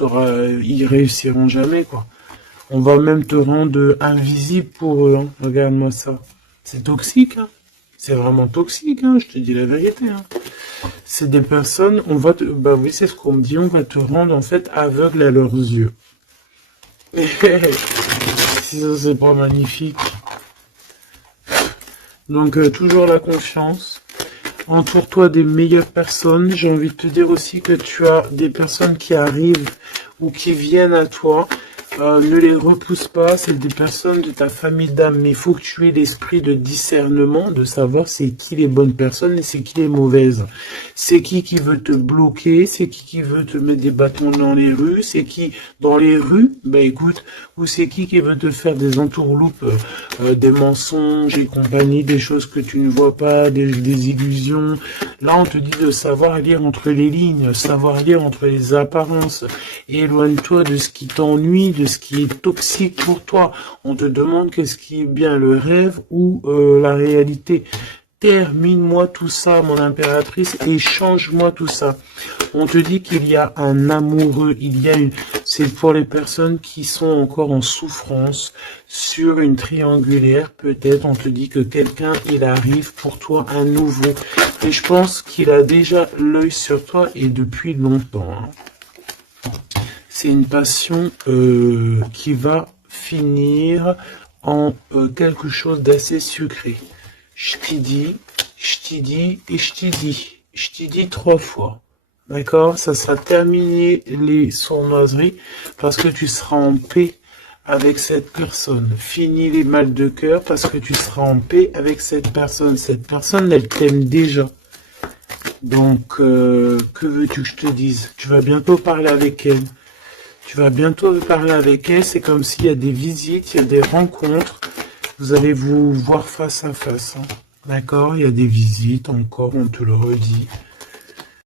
ils réussiront jamais, quoi. On va même te rendre invisible pour eux, Regarde-moi ça. C'est toxique, C'est vraiment toxique, je te dis la vérité, C'est des personnes, bah oui, c'est ce qu'on me dit, on va te rendre, en fait, aveugle à leurs yeux. Si ça, c'est pas magnifique. Donc, toujours la confiance. Entoure-toi des meilleures personnes. J'ai envie de te dire aussi que tu as des personnes qui arrivent ou qui viennent à toi Ne les repousse pas, c'est des personnes de ta famille d'âme, mais il faut que tu aies l'esprit de discernement, de savoir c'est qui les bonnes personnes et c'est qui les mauvaises. C'est qui veut te bloquer, c'est qui veut te mettre des bâtons dans les rues, c'est qui dans les rues, bah écoute, ou c'est qui veut te faire des entourloupes, des mensonges et compagnie, des choses que tu ne vois pas, des illusions. Là, on te dit de savoir lire entre les lignes, savoir lire entre les apparences. Éloigne-toi de ce qui t'ennuie, de ce qui est toxique pour toi. On te demande qu'est-ce qui est bien, le rêve ou la réalité. Termine-moi tout ça, mon impératrice, et change-moi tout ça. On te dit qu'il y a un amoureux, c'est pour les personnes qui sont encore en souffrance, sur une triangulaire, peut-être, on te dit que quelqu'un, il arrive pour toi un nouveau. Et je pense qu'il a déjà l'œil sur toi, et depuis longtemps. Hein. C'est une passion qui va finir en quelque chose d'assez sucré. Je t'y dis, je t'y dis et je t'y dis. Je t'y dis 3 fois. D'accord? Ça sera terminé les sournoiseries parce que tu seras en paix avec cette personne. Fini les mal de cœur parce que tu seras en paix avec cette personne. Cette personne, elle t'aime déjà. Donc, que veux-tu que je te dise? Tu vas bientôt parler avec elle. Tu vas bientôt parler avec elle. C'est comme s'il y a des visites, il y a des rencontres. Vous allez vous voir face à face. Hein. D'accord? Il y a des visites encore, on te le redit.